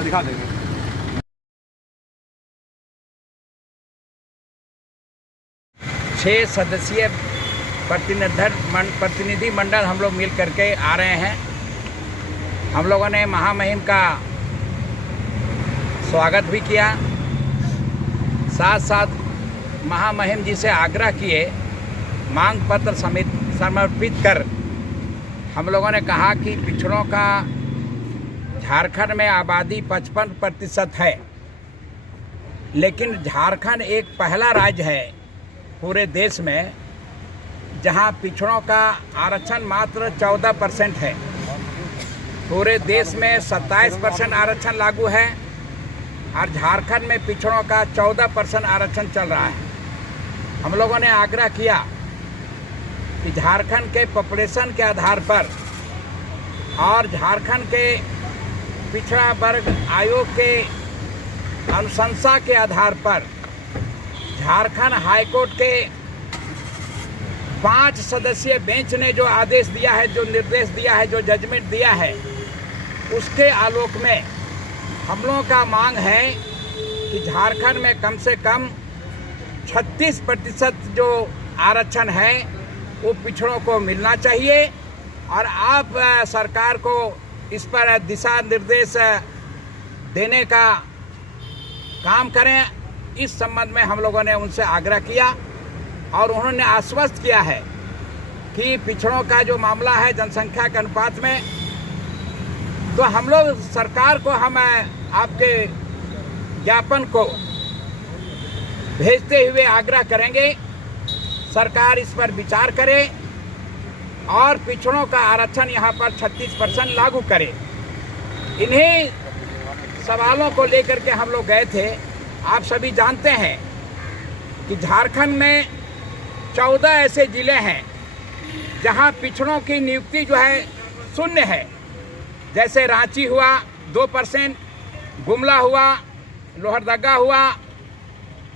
दिखा देंगे। छह सदस्यीय प्रतिनिधि मंडल हम लोग मिल करके आ रहे हैं। हम लोगों ने महामहिम का स्वागत भी किया, साथ साथ महामहिम जी से आग्रह किए, मांग पत्र समर्पित कर हम लोगों ने कहा कि पिछड़ों का झारखंड में आबादी 55% है, लेकिन झारखंड एक पहला राज्य है पूरे देश में जहां पिछड़ों का आरक्षण मात्र 14% है। पूरे देश में 27% आरक्षण लागू है और झारखंड में पिछड़ों का 14% आरक्षण चल रहा है। हम लोगों ने आग्रह किया कि झारखंड के पॉपुलेशन के आधार पर और झारखंड के पिछड़ा वर्ग आयोग के अनुशंसा के आधार पर झारखंड हाईकोर्ट के 5 सदस्यीय बेंच ने जो आदेश दिया है, जो निर्देश दिया है, जो जजमेंट दिया है, उसके आलोक में हम लोगों का मांग है कि झारखंड में कम से कम 36% जो आरक्षण है वो पिछड़ों को मिलना चाहिए और आप सरकार को इस पर दिशा निर्देश देने का काम करें। इस संबंध में हम लोगों ने उनसे आग्रह किया और उन्होंने आश्वस्त किया है कि पिछड़ों का जो मामला है जनसंख्या के अनुपात में, तो हम लोग सरकार को हम आपके ज्ञापन को भेजते हुए आग्रह करेंगे सरकार इस पर विचार करे और पिछड़ों का आरक्षण यहाँ पर 36% लागू करे। इन्हीं सवालों को लेकर के हम लोग गए थे। आप सभी जानते हैं कि झारखंड में 14 ऐसे जिले हैं जहाँ पिछड़ों की नियुक्ति जो है शून्य है। जैसे रांची हुआ 2%, गुमला हुआ, लोहरदगा हुआ,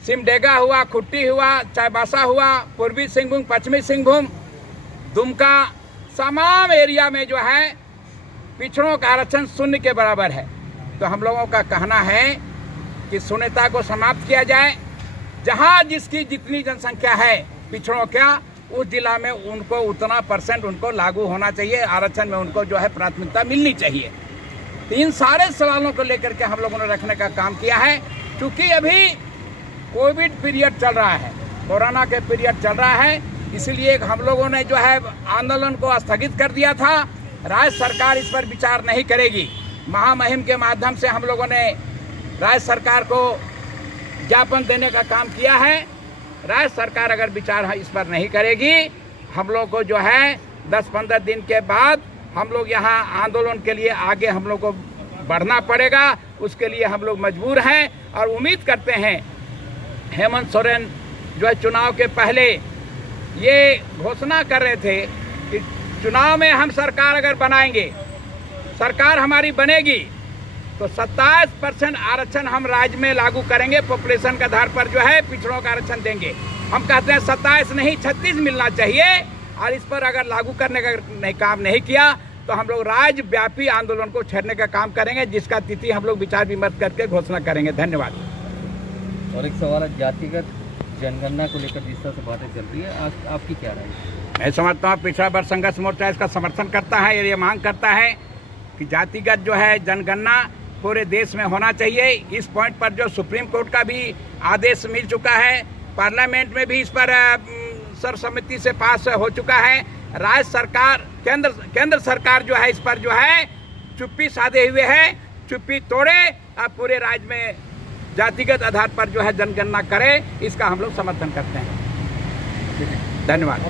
सिमडेगा हुआ, खुट्टी हुआ, चाईबासा हुआ, पूर्वी सिंहभूम, पश्चिमी सिंहभूम, दुमका, तमाम एरिया में जो है पिछड़ों का आरक्षण शून्य के बराबर है। तो हम लोगों का कहना है कि शून्यता को समाप्त किया जाए। जहां जिसकी जितनी जनसंख्या है पिछड़ों का, उस जिला में उनको उतना % उनको लागू होना चाहिए, आरक्षण में उनको जो है प्राथमिकता मिलनी चाहिए। तो इन सारे सवालों को लेकर के हम लोगों ने रखने का काम किया है। क्योंकि अभी कोविड पीरियड चल रहा है, कोरोना के पीरियड चल रहा है, इसलिए हम लोगों ने जो है आंदोलन को स्थगित कर दिया था। राज्य सरकार इस पर विचार नहीं करेगी। महामहिम के माध्यम से हम लोगों ने राज्य सरकार को ज्ञापन देने का काम किया है। राज्य सरकार अगर विचार इस पर नहीं करेगी, हम लोग को जो है 10-15 दिन के बाद हम लोग यहाँ आंदोलन के लिए आगे हम लोग को बढ़ना पड़ेगा। उसके लिए हम लोग मजबूर हैं और उम्मीद करते हैं हेमंत सोरेन जो है चुनाव के पहले ये घोषणा कर रहे थे कि चुनाव में हम सरकार अगर बनाएंगे, सरकार हमारी बनेगी तो 27% आरक्षण हम राज्य में लागू करेंगे। पॉपुलेशन के आधार पर जो है पिछड़ों का आरक्षण देंगे। हम कहते हैं 27 नहीं 36 मिलना चाहिए और इस पर अगर लागू करने का काम नहीं किया तो हम लोग राज्य व्यापी आंदोलन को छेड़ने का काम करेंगे, जिसका तिथि हम लोग विचार विमर्श करके घोषणा करेंगे। धन्यवाद। और एक सवाल है, जातिगत जनगणना को लेकर जिस तरह से बातें चल रही है, आपकी क्या राय है? मैं समझता हूँ पिछड़ा वर्ग संघर्ष मोर्चा इसका समर्थन करता है। ये मांग करता है कि जातिगत जो है जनगणना पूरे देश में होना चाहिए। इस पॉइंट पर जो सुप्रीम कोर्ट का भी आदेश मिल चुका है, पार्लियामेंट में भी इस पर सर्वसम्मति से पास हो चुका है। राज्य सरकार, केंद्र सरकार जो है इस पर जो है चुप्पी साधे हुए है। चुप्पी तोड़े और पूरे राज्य में जातिगत आधार पर जो है जनगणना करे, इसका हम लोग समर्थन करते हैं। धन्यवाद।